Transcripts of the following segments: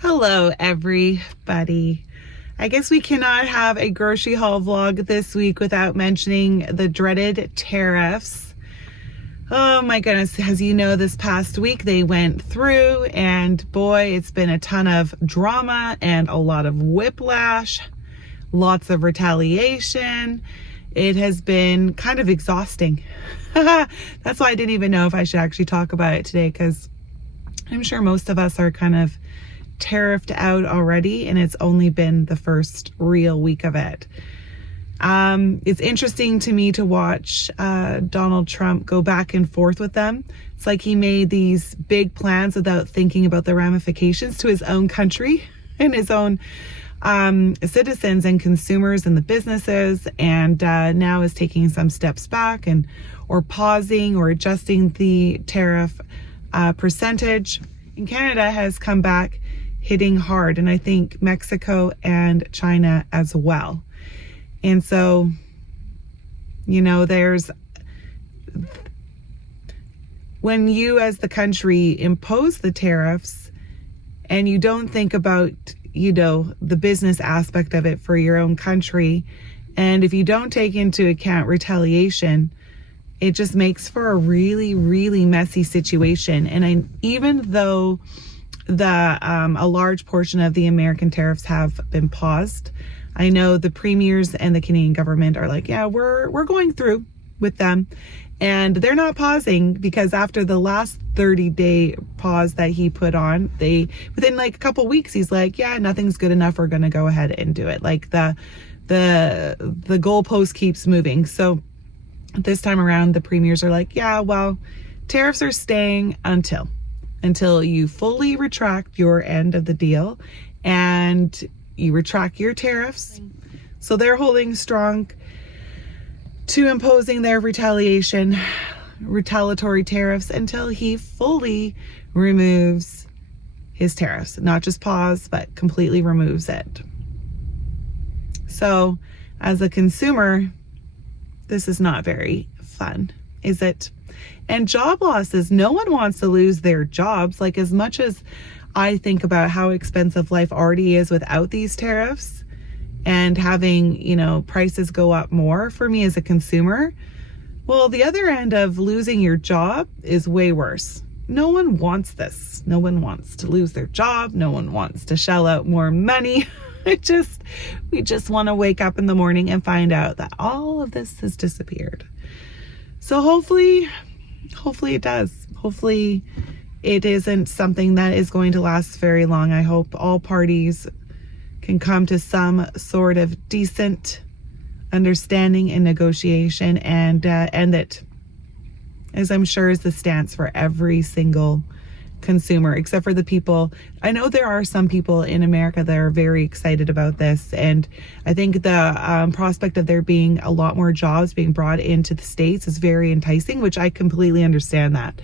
Hello, everybody. I guess we cannot have a grocery haul vlog this week without mentioning the dreaded tariffs. Oh my goodness, as you know, this past week they went through, and boy, it's been a ton of drama and a lot of whiplash, lots of retaliation. It has been kind of exhausting. That's why I didn't even know if I should actually talk about it today, because I'm sure most of us are kind of tariffed out already, and it's only been the first real week of it. It's interesting to me to watch Donald Trump go back and forth with them. It's like he made these big plans without thinking about the ramifications to his own country and his own citizens and consumers and the businesses, and now is taking some steps back or pausing or adjusting the tariff percentage. And Canada has come back hitting hard, and I think Mexico and China as well. And so, you know, when you as the country impose the tariffs and you don't think about, you know, the business aspect of it for your own country, and if you don't take into account retaliation, it just makes for a really, really messy situation. And even though a large portion of the American tariffs have been paused, I know the premiers and the Canadian government are like, yeah, we're going through with them, and they're not pausing, because after the last 30-day pause that he put on, within like a couple weeks, he's like, yeah, nothing's good enough, we're gonna go ahead and do it. Like the goalpost keeps moving. So this time around, the premiers are like, yeah, well, tariffs are staying until you fully retract your end of the deal and you retract your tariffs. So they're holding strong to imposing their retaliatory tariffs until he fully removes his tariffs. Not just pause, but completely removes it. So as a consumer, this is not very fun, is it? And job losses, no one wants to lose their jobs. Like, as much as I think about how expensive life already is without these tariffs and having, you know, prices go up more for me as a consumer, well, the other end of losing your job is way worse. No one wants this. No one wants to lose their job. No one wants to shell out more money. We just want to wake up in the morning and find out that all of this has disappeared. So hopefully it does. Hopefully it isn't something that is going to last very long. I hope all parties can come to some sort of decent understanding and negotiation, and that, as I'm sure is the stance for every single consumer, except for the people. I know there are some people in America that are very excited about this, and I think the prospect of there being a lot more jobs being brought into the States is very enticing, which I completely understand that.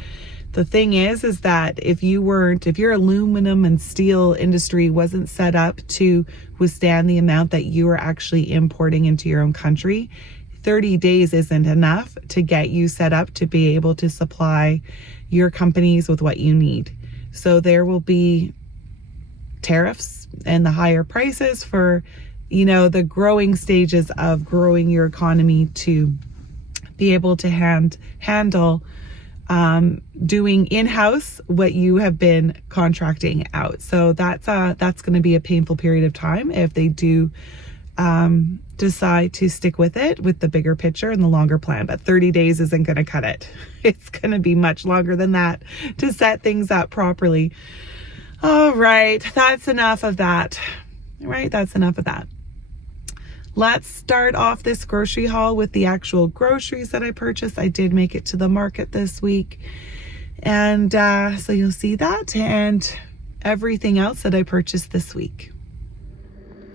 The thing is that if your aluminum and steel industry wasn't set up to withstand the amount that you are actually importing into your own country, 30 days isn't enough to get you set up to be able to supply your companies with what you need. So there will be tariffs and the higher prices for, you know, the growing stages of growing your economy to be able to handle doing in-house what you have been contracting out. So that's going to be a painful period of time if they do decide to stick with the bigger picture and the longer plan. But 30 days isn't going to cut it. It's going to be much longer than that to set things up properly. All right, that's enough of that. Let's start off this grocery haul with the actual groceries that I purchased. I did make it to the market this week, and so you'll see that and everything else that I purchased this week.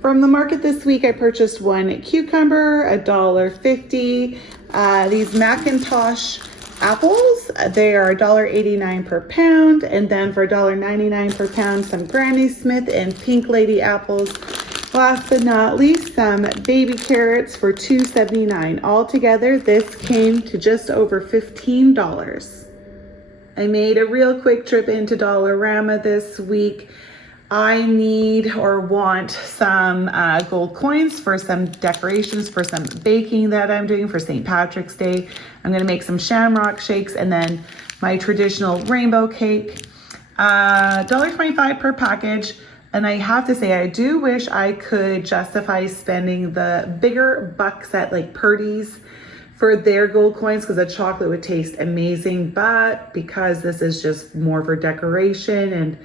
From the market this week, I purchased one cucumber, $1.50. These Macintosh apples, they are $1.89 per pound. And then for $1.99 per pound, some Granny Smith and Pink Lady apples. Last but not least, some baby carrots for $2.79. Altogether, this came to just over $15. I made a real quick trip into Dollarama this week. I need or want some gold coins for some decorations for some baking that I'm doing for St. Patrick's Day. I'm gonna make some shamrock shakes and then my traditional rainbow cake. $1.25 per package. And I have to say, I do wish I could justify spending the bigger bucks at like Purdy's for their gold coins because the chocolate would taste amazing. But because this is just more for decoration and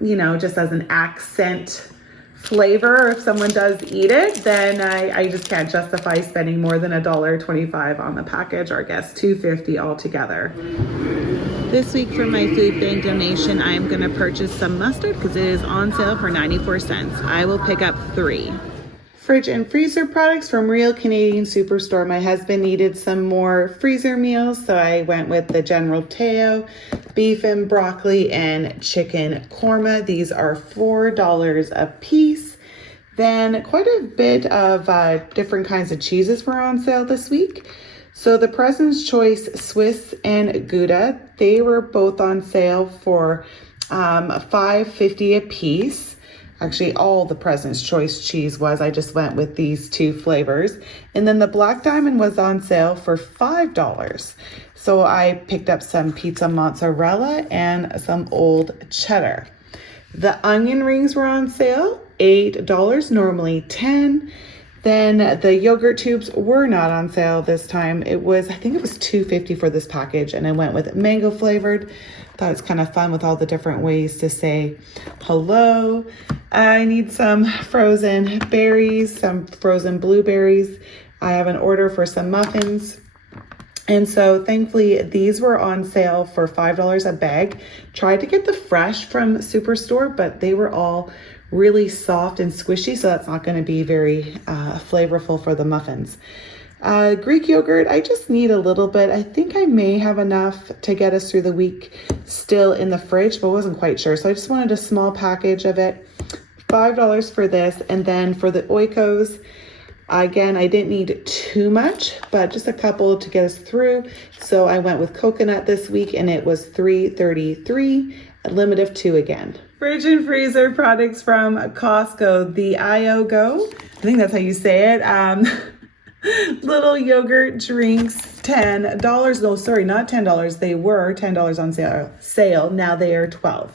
you know, just as an accent flavor, if someone does eat it, then I just can't justify spending more than $1.25 on the package, or I guess $2.50 altogether. This week for my food bank donation, I am going to purchase some mustard because it is on sale for 94 cents. I will pick up 3. Fridge and freezer products from Real Canadian Superstore. My husband needed some more freezer meals, so I went with the General Teo, beef and broccoli, and chicken korma. These are $4 a piece. Then quite a bit of different kinds of cheeses were on sale this week. So the President's Choice Swiss and Gouda, they were both on sale for $5.50 a piece. Actually, all the President's Choice cheese was. I just went with these 2 flavors. And then the Black Diamond was on sale for $5. So I picked up some pizza mozzarella and some old cheddar. The onion rings were on sale, $8, normally $10. Then the yogurt tubes were not on sale this time. I think it was $2.50 for this package, and I went with mango flavored. Thought it's kind of fun with all the different ways to say hello. I need some frozen berries, some frozen blueberries. I have an order for some muffins. And so thankfully these were on sale for $5 a bag. Tried to get the fresh from Superstore, but they were all really soft and squishy, so that's not going to be very flavorful for the muffins. Greek yogurt, I just need a little bit. I think I may have enough to get us through the week still in the fridge, but wasn't quite sure. So I just wanted a small package of it. $5 for this. And then for the Oikos, again, I didn't need too much, but just a couple to get us through. So I went with coconut this week, and it was $3.33, a limit of 2 again. Fridge and freezer products from Costco, the IO Go, I think that's how you say it. Little yogurt drinks, $10. No, sorry, not $10. They were $10 on sale. Now they are $12.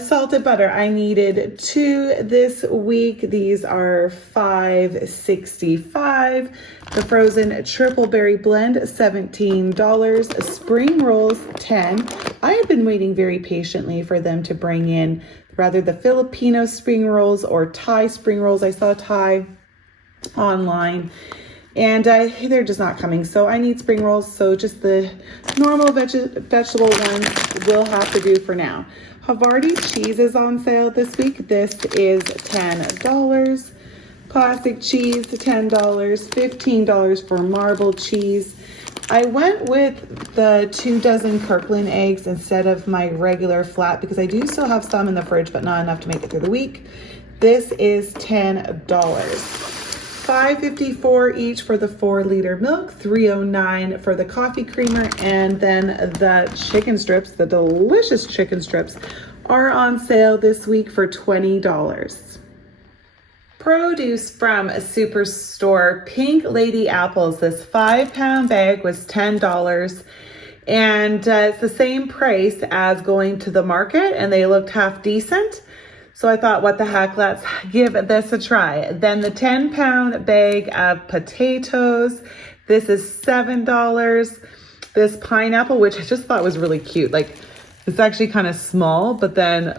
Salted butter, I needed 2 this week. These are $5.65. The frozen triple berry blend, $17. Spring rolls, $10. I have been waiting very patiently for them to bring in rather the Filipino spring rolls or Thai spring rolls. I saw Thai online, and they're just not coming. So I need spring rolls. So just the normal vegetable ones will have to do for now. Havarti cheese is on sale this week. This is $10. Classic cheese, $10. $15 for marble cheese. I went with the 2 dozen Kirkland eggs instead of my regular flat because I do still have some in the fridge, but not enough to make it through the week. This is $10. $5.54 each for the 4-liter milk, $3.09 for the coffee creamer, and then the chicken strips, the delicious chicken strips, are on sale this week for $20. Produce from a Superstore, Pink Lady apples. This 5-pound bag was $10, and it's the same price as going to the market, and they looked half decent. So I thought, what the heck, let's give this a try. Then the 10-pound bag of potatoes. This is $7. This pineapple, which I just thought was really cute. Like, it's actually kind of small, but then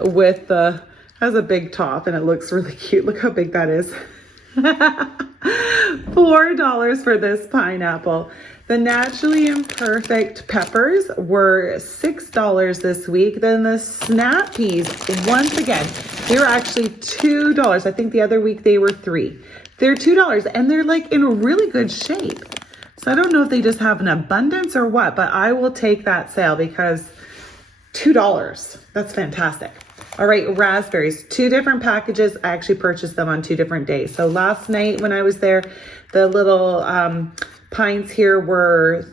has a big top and it looks really cute. Look how big that is. $4 for this pineapple. The Naturally Imperfect peppers were $6 this week. Then the snap peas, once again, they were actually $2. I think the other week they were $3. They're $2 and they're like in really good shape. So I don't know if they just have an abundance or what, but I will take that sale because $2. That's fantastic. All right, raspberries, 2 different packages. I actually purchased them on 2 different days. So last night when I was there, the little pints here were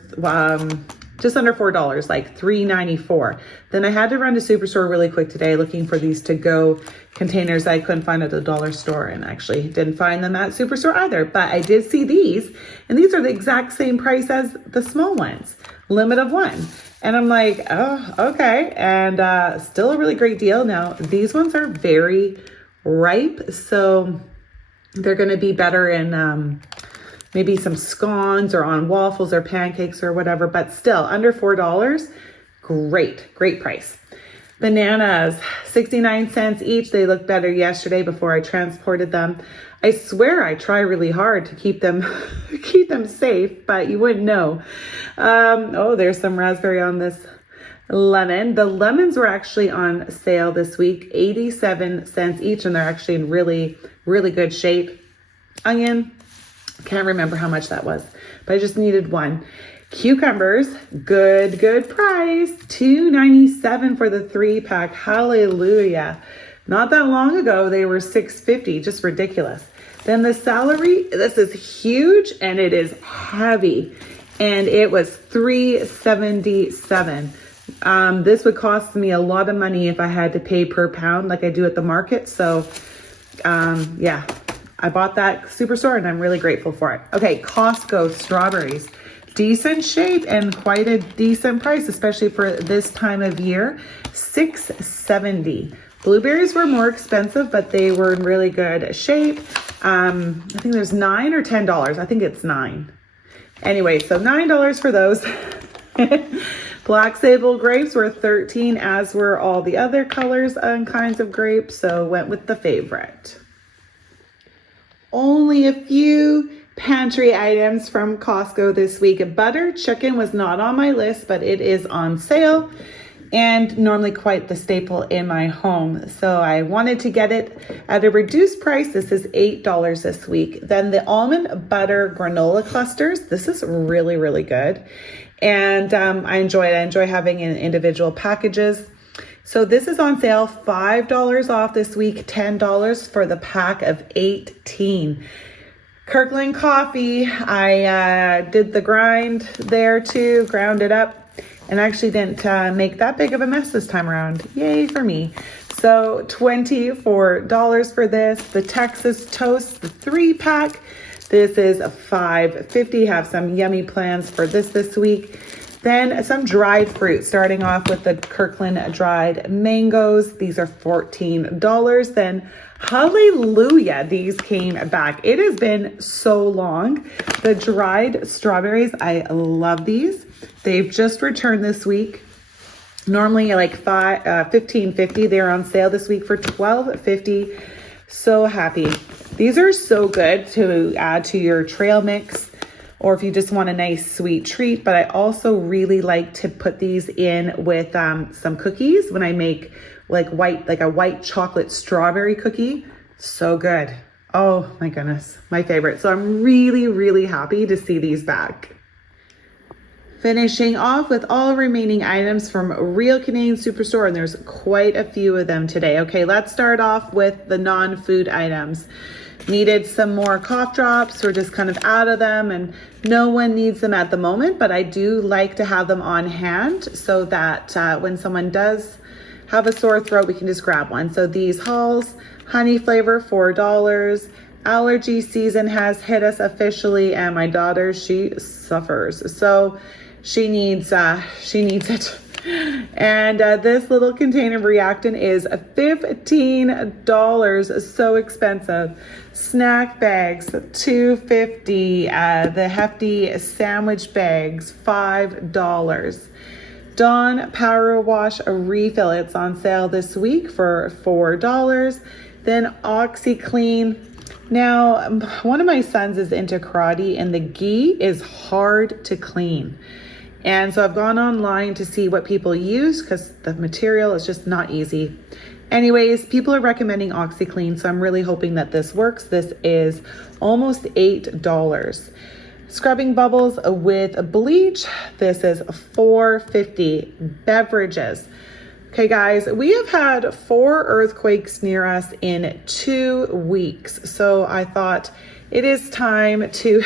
just under $4, like $3.94. Then I had to run to Superstore really quick today looking for these to-go containers I couldn't find at the dollar store, and actually didn't find them at Superstore either. But I did see these, and these are the exact same price as the small ones, limit of one. And I'm like, oh, okay. And still a really great deal. Now, these ones are very ripe, so they're going to be better in maybe some scones or on waffles or pancakes or whatever, but still under $4. Great price. Bananas, 69 cents each. They looked better yesterday before I transported them. I swear I try really hard to keep them safe, but you wouldn't know. Oh, there's some raspberry on this lemon. The lemons were actually on sale this week, 87 cents each, and they're actually in really good shape. Onion, can't remember how much that was, but I just needed one. Cucumbers, good price, $2.97 for the 3-pack. Hallelujah. Not that long ago, they were $6.50, just ridiculous. Then the celery, this is huge and it is heavy, and it was $3.77. This would cost me a lot of money if I had to pay per pound like I do at the market. So yeah, I bought that Superstore and I'm really grateful for it. Okay, Costco strawberries. Decent shape and quite a decent price, especially for this time of year. $6.70. Blueberries were more expensive, but they were in really good shape. I think there's $9 or $10. I think it's $9. Anyway, so $9 for those. Black Sable grapes were $13, as were all the other colors and kinds of grapes, so went with the favorite. Only a few pantry items from Costco this week. Butter chicken was not on my list, but it is on sale and normally quite the staple in my home. So I wanted to get it at a reduced price. This is $8 this week. Then the almond butter granola clusters. This is really good. And I enjoy it. I enjoy having it in individual packages. So this is on sale, $5 off this week, $10 for the pack of 18. Kirkland coffee, I did the grind there too, ground it up, and actually didn't make that big of a mess this time around. Yay for me. So $24 for this. The Texas Toast, the 3-pack. This is $5.50. Have some yummy plans for this week. Then some dried fruit, starting off with the Kirkland dried mangoes. These are $14. Then hallelujah, these came back. It has been so long. The dried strawberries, I love these. They've just returned this week. Normally like $15.50. They're on sale this week for $12.50. So happy. These are so good to add to your trail mix, or if you just want a nice sweet treat. But I also really like to put these in with some cookies when I make like a white chocolate strawberry cookie. So good. Oh my goodness, my favorite. So I'm really happy to see these back. Finishing off with all remaining items from Real Canadian Superstore, and there's quite a few of them today. Okay, let's start off with the non-food items. Needed some more cough drops. We're just kind of out of them, and no one needs them at the moment, but I do like to have them on hand so that when someone does have a sore throat, we can just grab one. So these Halls honey flavor, $4. Allergy season has hit us officially, and my daughter, she suffers. So she needs it. And this little container of reactant is $15. So expensive. Snack bags, $2.50. The hefty sandwich bags, $5. Dawn Power Wash refill. It's on sale this week for $4. Then OxyClean. Now, one of my sons is into karate, and the gi is hard to clean. And so I've gone online to see what people use because the material is just not easy. Anyways, people are recommending OxyClean, so I'm really hoping that this works. This is almost $8. Scrubbing bubbles with bleach. This is $4.50. Beverages. Okay, guys, we have had 4 earthquakes near us in 2 weeks. So I thought it is time to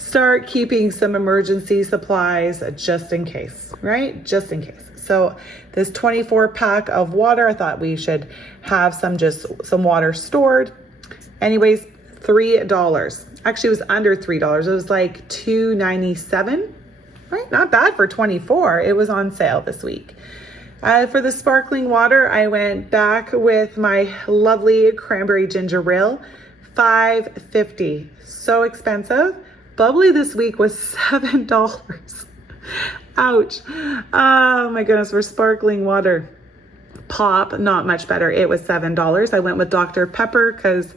start keeping some emergency supplies just in case, right? Just in case. So this 24 pack of water, I thought we should have some water stored. Anyways, $3. Actually, it was under $3. It was like $2.97, right? Not bad for 24. It was on sale this week. For the sparkling water, I went back with my lovely cranberry ginger ale, $5.50. So expensive. Bubbly this week was $7. Ouch. Oh my goodness, for sparkling water. Pop, not much better. It was $7. I went with Dr. Pepper because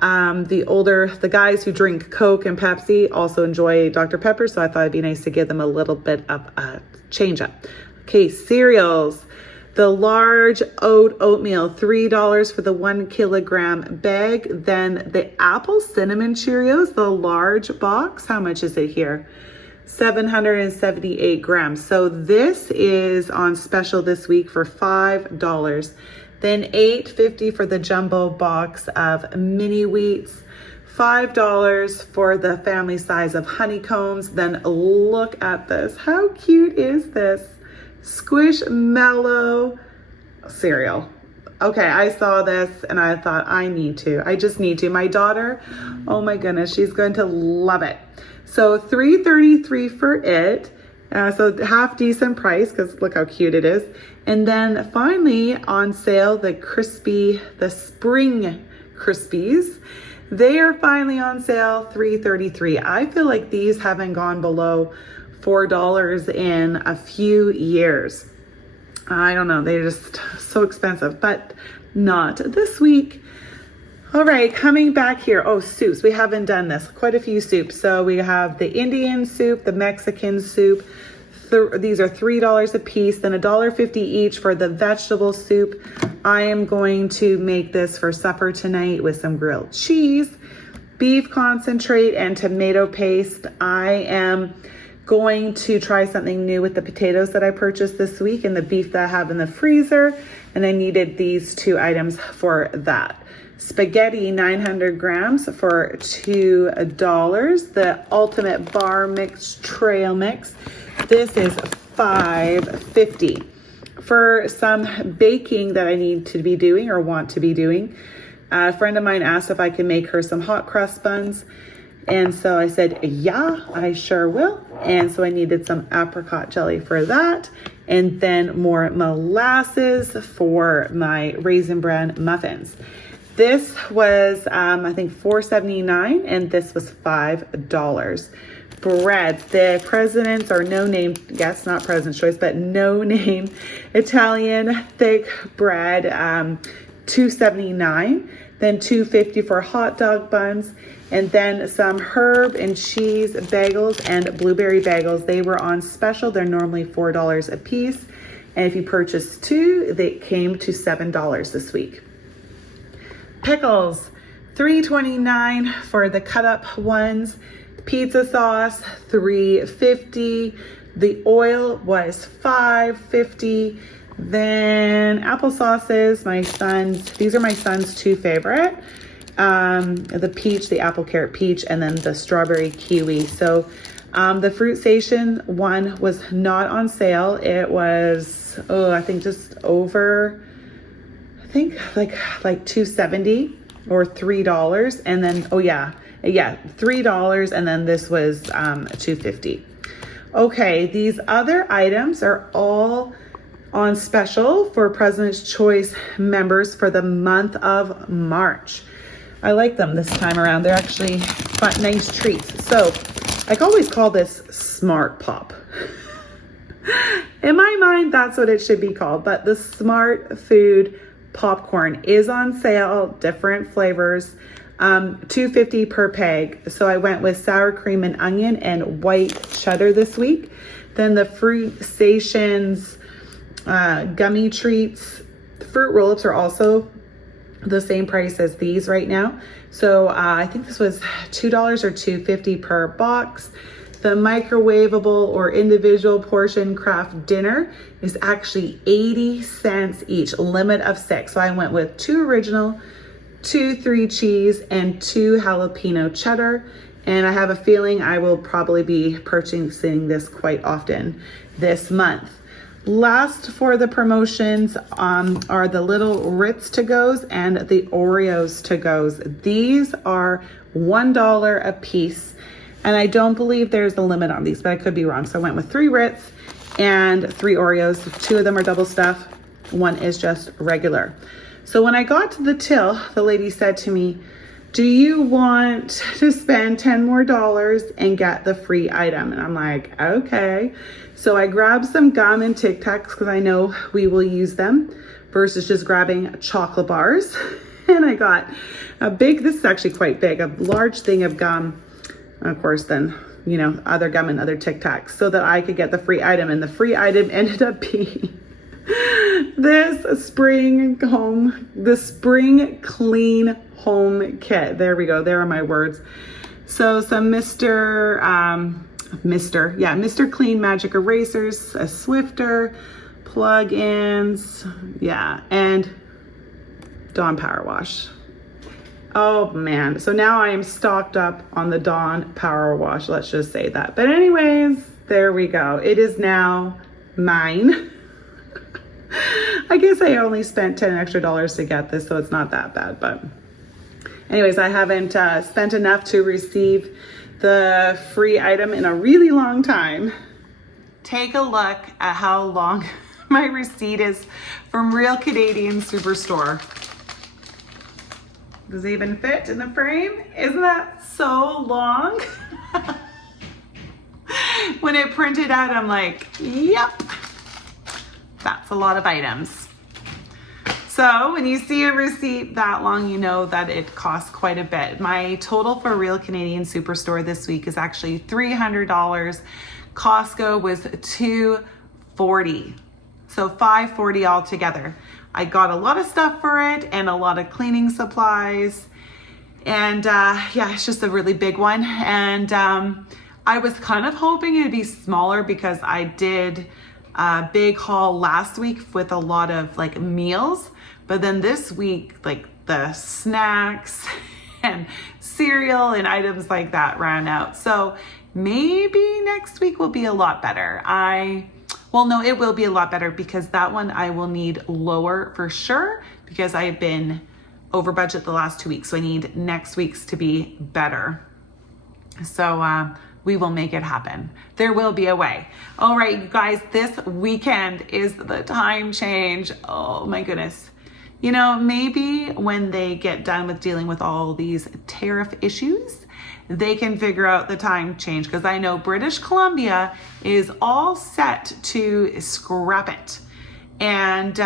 the guys who drink Coke and Pepsi also enjoy Dr. Pepper, so I thought it'd be nice to give them a little bit of a change up. Okay, cereals. The large oatmeal, $3 for the 1 kilogram bag. Then the apple cinnamon Cheerios, the large box. How much is it here? 778 grams. So this is on special this week for $5. Then $8.50 for the jumbo box of mini wheats. $5 for the family size of honeycombs. Then look at this. How cute is this? Squishmallow cereal. Okay, I saw this and I thought I just need to. My daughter, oh my goodness, she's going to love it. So $3.33 for it. So half decent price because look how cute it is. And then finally on sale, the spring Crispies. They are finally on sale, $3.33. I feel like these haven't gone below $4 in a few years. I don't know, they're just so expensive, but not this week. All right, coming back here. Oh, soups. We haven't done this. Quite a few soups. So we have the Indian soup, the Mexican soup. These are $3 a piece, then $1.50 each for the vegetable soup. I am going to make this for supper tonight with some grilled cheese, beef concentrate, and tomato paste. I am going to try something new with the potatoes that I purchased this week and the beef that I have in the freezer. And I needed these two items for that. Spaghetti, 900 grams for $2. The ultimate bar mix trail mix. This is $5.50. For some baking that I need to be doing or want to be doing, a friend of mine asked if I can make her some hot crust buns. And so I said, yeah, I sure will. And so I needed some apricot jelly for that. And then more molasses for my raisin bran muffins. This was, I think, $4.79, and this was $5. Breads, the President's or no name, yes, not President's Choice, but no name Italian thick bread, $2.79. Then $2.50 for hot dog buns, and then some herb and cheese bagels and blueberry bagels. They were on special. They're normally $4 a piece, and if you purchase two, they came to $7 this week. Pickles, $3.29 for the cut up ones. Pizza sauce, $3.50. The oil was $5.50. Then applesauces, these are my son's two favorite. The peach, the apple carrot peach, and then the strawberry kiwi. So the Fruit Station one was not on sale. It was, I think just over, like $2.70 or $3. And then, $3. And then this was $2.50. Okay, these other items are all on special for President's Choice members for the month of March. I like them this time around. They're actually fun, nice treats. So I always call this Smart Pop. In my mind, that's what it should be called. But the Smart Food popcorn is on sale, different flavors, $2.50 per peg. So I went with sour cream and onion and white cheddar this week. Then the Fruit Station's gummy treats, fruit roll-ups are also the same price as these right now. So I think this was $2 or $2.50 per box. The microwavable or individual portion craft dinner is actually 80 cents each, limit of 6. So I went with 2 original, 2 3 cheese, and 2 jalapeno cheddar. And I have a feeling I will probably be purchasing this quite often this month. Last for the promotions are the little Ritz to-goes and the Oreos to-goes. These are $1 a piece. And I don't believe there's a limit on these, but I could be wrong. So I went with 3 Ritz and 3 Oreos. 2 of them are double stuff. 1 is just regular. So when I got to the till, the lady said to me, do you want to spend $10 more and get the free item? And I'm like, okay. So I grabbed some gum and Tic Tacs because I know we will use them versus just grabbing chocolate bars. And I got a big, this is actually quite big, a large thing of gum. Of course, then, you know, other gum and other Tic Tacs so that I could get the free item. And the free item ended up being this spring clean home kit. There we go. There are my words. So some Mr. Clean Magic Erasers, a Swifter, plug-ins, yeah, and Dawn Power Wash. Oh man, so now I am stocked up on the Dawn Power Wash, let's just say that. But anyways, there we go. It is now mine. I guess I only spent $10 extra to get this, so it's not that bad. But anyways, I haven't spent enough to receive the free item in a really long time. Take a look at how long my receipt is from Real Canadian Superstore. Does it even fit in the frame? Isn't that so long? When it printed out, I'm like, yep, that's a lot of items. So when you see a receipt that long, you know that it costs quite a bit. My total for Real Canadian Superstore this week is actually $300. Costco was $240. So $540 altogether. I got a lot of stuff for it and a lot of cleaning supplies. And yeah, it's just a really big one. And I was kind of hoping it'd be smaller because I did a big haul last week with a lot of like meals. But then this week, like the snacks and cereal and items like that ran out. So maybe next week will be a lot better. Well, no, it will be a lot better because that one I will need lower for sure because I've been over budget the last 2 weeks. So I need next week's to be better. So we will make it happen. There will be a way. All right, you guys, this weekend is the time change. Oh my goodness. You know, maybe when they get done with dealing with all these tariff issues, they can figure out the time change because I know British Columbia is all set to scrap it. And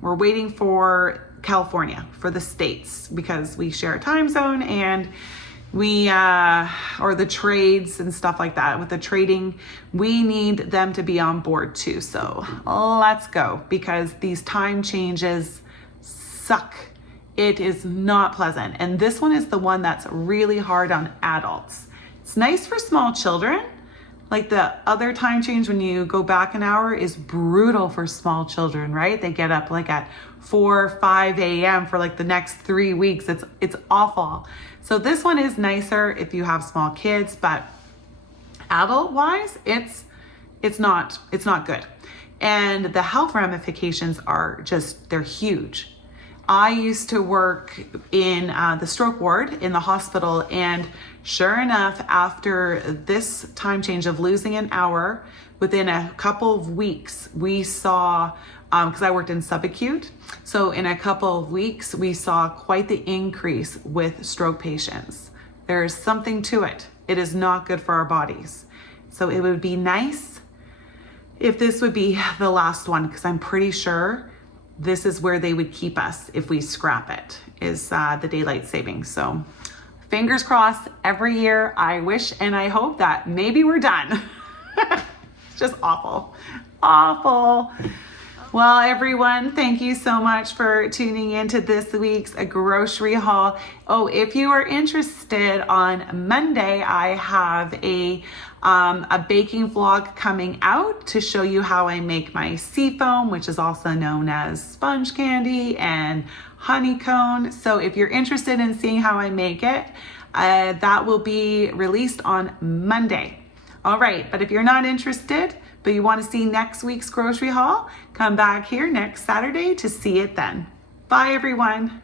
we're waiting for California, for the States, because we share a time zone and we, or the trades and stuff like that with the trading, we need them to be on board too. So let's go because these time changes suck. It is not pleasant. And this one is the one that's really hard on adults. It's nice for small children. Like the other time change when you go back an hour is brutal for small children, right? They get up like at 4 or 5 a.m. for like the next 3 weeks. It's awful. So this one is nicer if you have small kids, but adult wise, it's not good. And the health ramifications are just, they're huge. I used to work in the stroke ward in the hospital, and sure enough, after this time change of losing an hour, within a couple of weeks, we saw, because I worked in subacute, so in a couple of weeks, we saw quite the increase with stroke patients. There's something to it. It is not good for our bodies. So it would be nice if this would be the last one, because I'm pretty sure this is where they would keep us if we scrap it, is the daylight savings. So fingers crossed every year. I wish and I hope that maybe we're done. It's just awful, awful. Well, everyone, thank you so much for tuning into this week's grocery haul. Oh, if you are interested, on Monday, I have a baking vlog coming out to show you how I make my seafoam, which is also known as sponge candy and honeycomb. So if you're interested in seeing how I make it, That will be released on Monday. All right, but if you're not interested, but you want to see next week's grocery haul, come back here next Saturday to see it then. Bye, everyone.